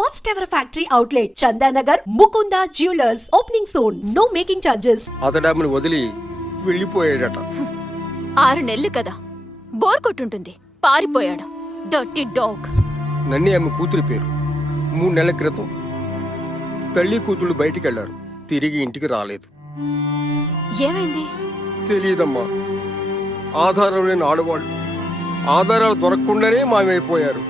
first ever factory outlet, Chandanagar, Mukunda Jewelers, opening soon. No making charges. అతడామని వదిలి వెళ్ళిపోయాడట. 6 నెలలు కదా, bore కొట్టుంటుంది, పారిపోయాడు. Dirty dog. నన్ను ఆమె కూతురి పేరు. 3 నెలల క్రితం తల్లి కూతుళ్ళు బయటికి వెళ్లారు, తిరిగి ఇంటికి రాలేదు. ఏమైంది? తెలియదమ్మా. ఆధారం లేని ఆడవాళ్ళు ఆధారాలు దొరకకుండానే మాయమైపోయారు.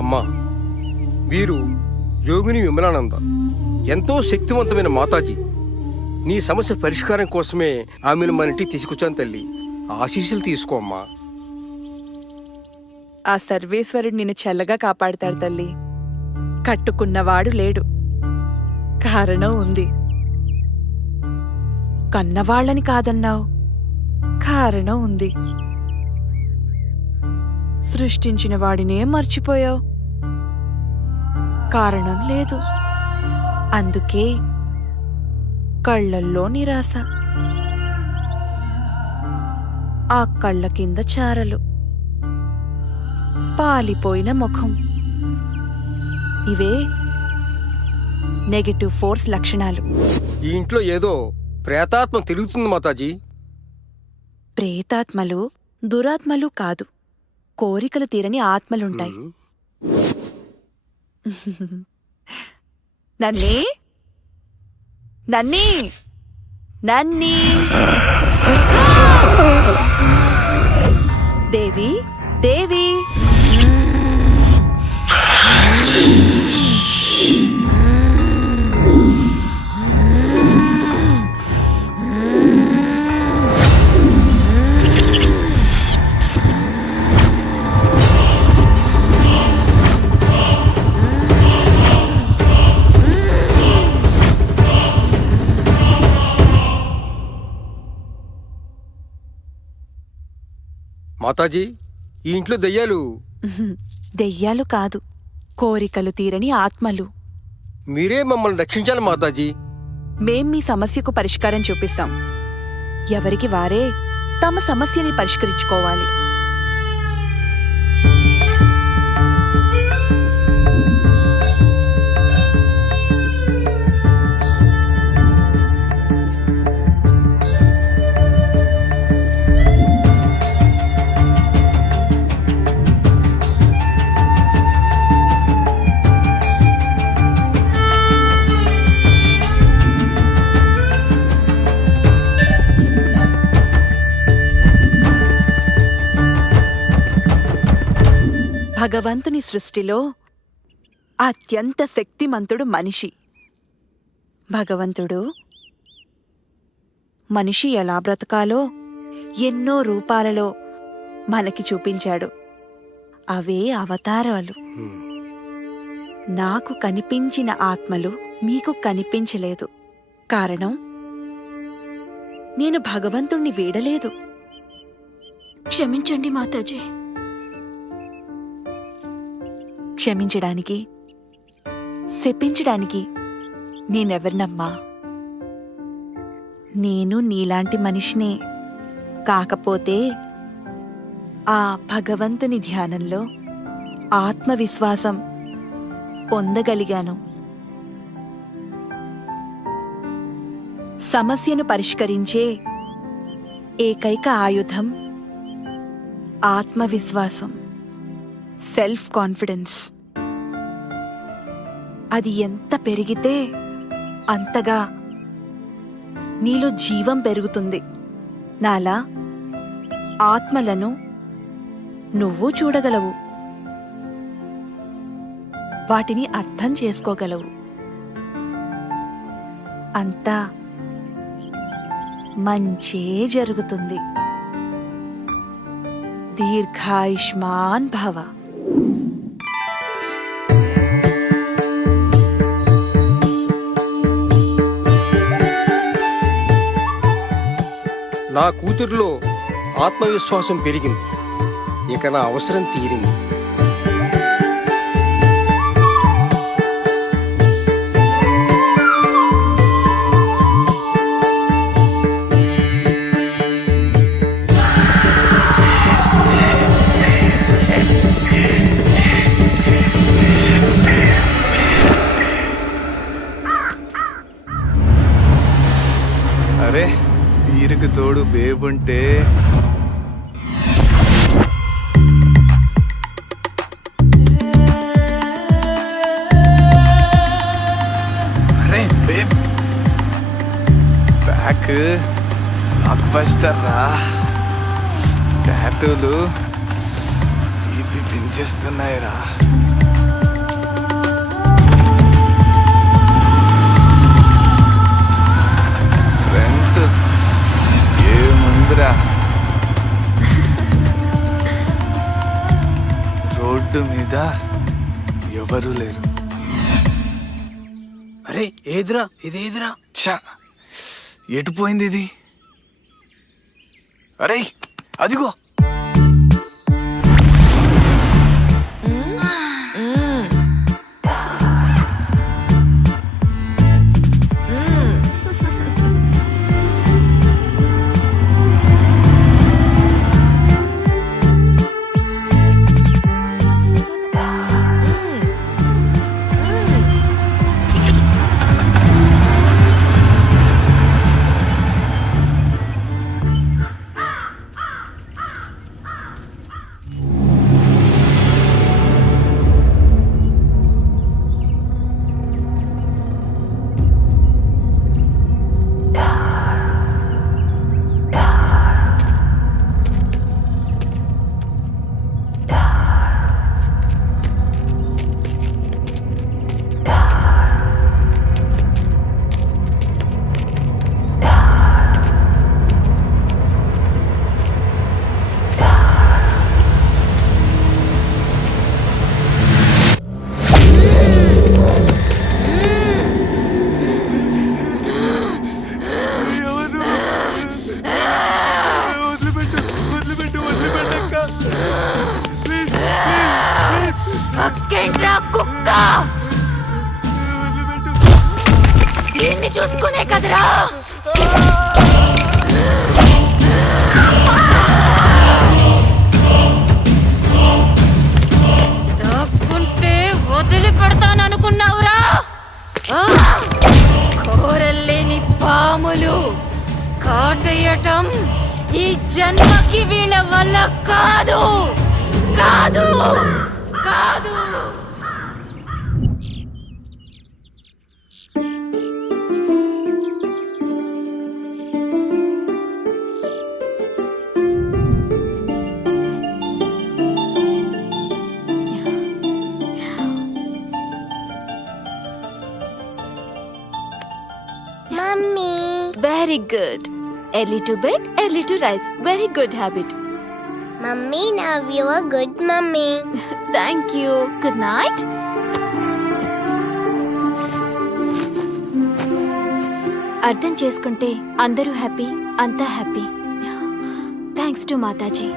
అమ్మా, వీరు యోగిని విమలానంద, ఎంతో శక్తివంతమైన మాతాజీ. నీ సమస్య పరిష్కారం కోసమే ఆమెను మన ఇంటికి తీసుకొచ్చాను తల్లి. ఆశీస్సులు తీసుకో అమ్మా. ఆ సర్వేశ్వరుడు నిన్ను చల్లగా కాపాడుతాడు తల్లి. కట్టుకున్నవాడు లేడు, కారణం ఉంది. కన్నవాళ్ళని కాదన్నావు, కారణం ఉంది. సృష్టించిన వాడినే మర్చిపోయావు, కారణం లేదు. అందుకే కళ్ళల్లో నిరాశ, ఆ కళ్ళ కింద చారలు, పాలిపోయిన ముఖం. ఇవే నెగటివ్ ఫోర్స్ లక్షణాలు. ఈ ఇంట్లో ఏదో ప్రేతాత్మ తిరుగుతుంది మాతాజీ. ప్రేతాత్మలు దురాత్మలు కాదు, కోరికలు తీరని ఆత్మలుంటాయి. నన్నీ నన్నీ నన్నీ దేవి దేవి మాతాజీ, ఈ ఇంట్లో దెయ్యాలు. దెయ్యాలు కాదు, కోరికలు తీరని ఆత్మలు. మీరే మమ్మల్ని రక్షించాలి మాతాజీ. మేం మీ సమస్యకు పరిష్కారం చూపిస్తాం. ఎవరికి వారే తమ సమస్యని పరిష్కరించుకోవాలి. భగవంతుని సృష్టిలో అత్యంత శక్తిమంతుడు మనిషి. భగవంతుడు మనిషి ఎలా బ్రతకాలో ఎన్నో రూపాలలో మనకి చూపించాడు. అవే అవతారాలు. నాకు కనిపించిన ఆత్మలు మీకు కనిపించలేదు. కారణం, నేను భగవంతుణ్ణి వీడలేదు. క్షమించండి మాతాజీ. క్షమించడానికి, శపించడానికి నేనెవరినమ్మా? నేను నీలాంటి మనిషినే. కాకపోతే ఆ భగవంతుని ధ్యానంలో ఆత్మవిశ్వాసం పొందగలిగాను. సమస్యను పరిష్కరించే ఏకైక ఆయుధం ఆత్మవిశ్వాసం, సెల్ఫ్ కాన్ఫిడెన్స్. అది ఎంత పెరిగితే అంతగా నీలో జీవం పెరుగుతుంది. నాలా ఆత్మలను నువ్వు చూడగలవు, వాటిని అర్థం చేసుకోగలవు. అంతా మంచే జరుగుతుంది. దీర్ఘాయుష్మాన్ భవ. నా కూతురిలో ఆత్మవిశ్వాసం పెరిగింది. ఇక నా అవసరం తీరింది. దానికి తోడు బేబుంటే అరే బేబ్ బ్యాక్ బ్లాక్ బస్టర్ రా. టాటూలు ఇవి పెంచేస్తున్నాయి రా. ఫ్రంట్ ఏముందిరా, రోడ్డు మీద ఎవరు లేరు. అరే ఏదిరా ఇదేదిరా? ఛా, ఎటు పోయింది ఇది? అరే అదిగో. అక్కేంట్రా కుక్క? దీన్ని చూసుకునే కదరా దాక్కుంటే వదిలి పెడతాననుకున్నావురా? కోరల్లేని పాములు కాటేయటం ఈ జన్మకి వీళ్ళ వల్ల కాదు కాదు కాదు. Mummy. Very good. Early to bed, early to rise. Very good habit. Mummy, now you are good mummy. Thank you. Good night. అర్థం చేసుకుంటే అందరూ హ్యాపీ, అంతా హ్యాపీ. Thanks to Mataji.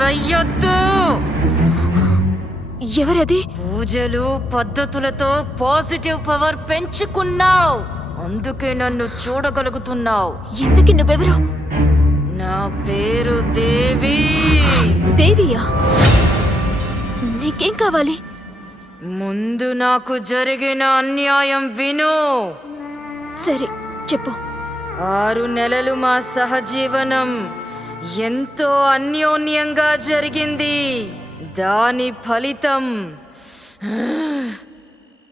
వెయ్యొద్దు. ఎవరది? పూజలు పద్ధతులతో పాజిటివ్ పవర్ పెంచుకున్నావు, అందుకే నన్ను చూడగలుగుతున్నావు. ఎందుకు నువ్వెవరు? నా పేరు దేవి. దేవియా? నీకేం కావాలి? ముందు నాకు జరిగిన అన్యాయం విను. సరే చెప్పు. 6 నెలలు మా సహజీవనం ఎంతో అన్యోన్యంగా జరిగింది. దాని ఫలితం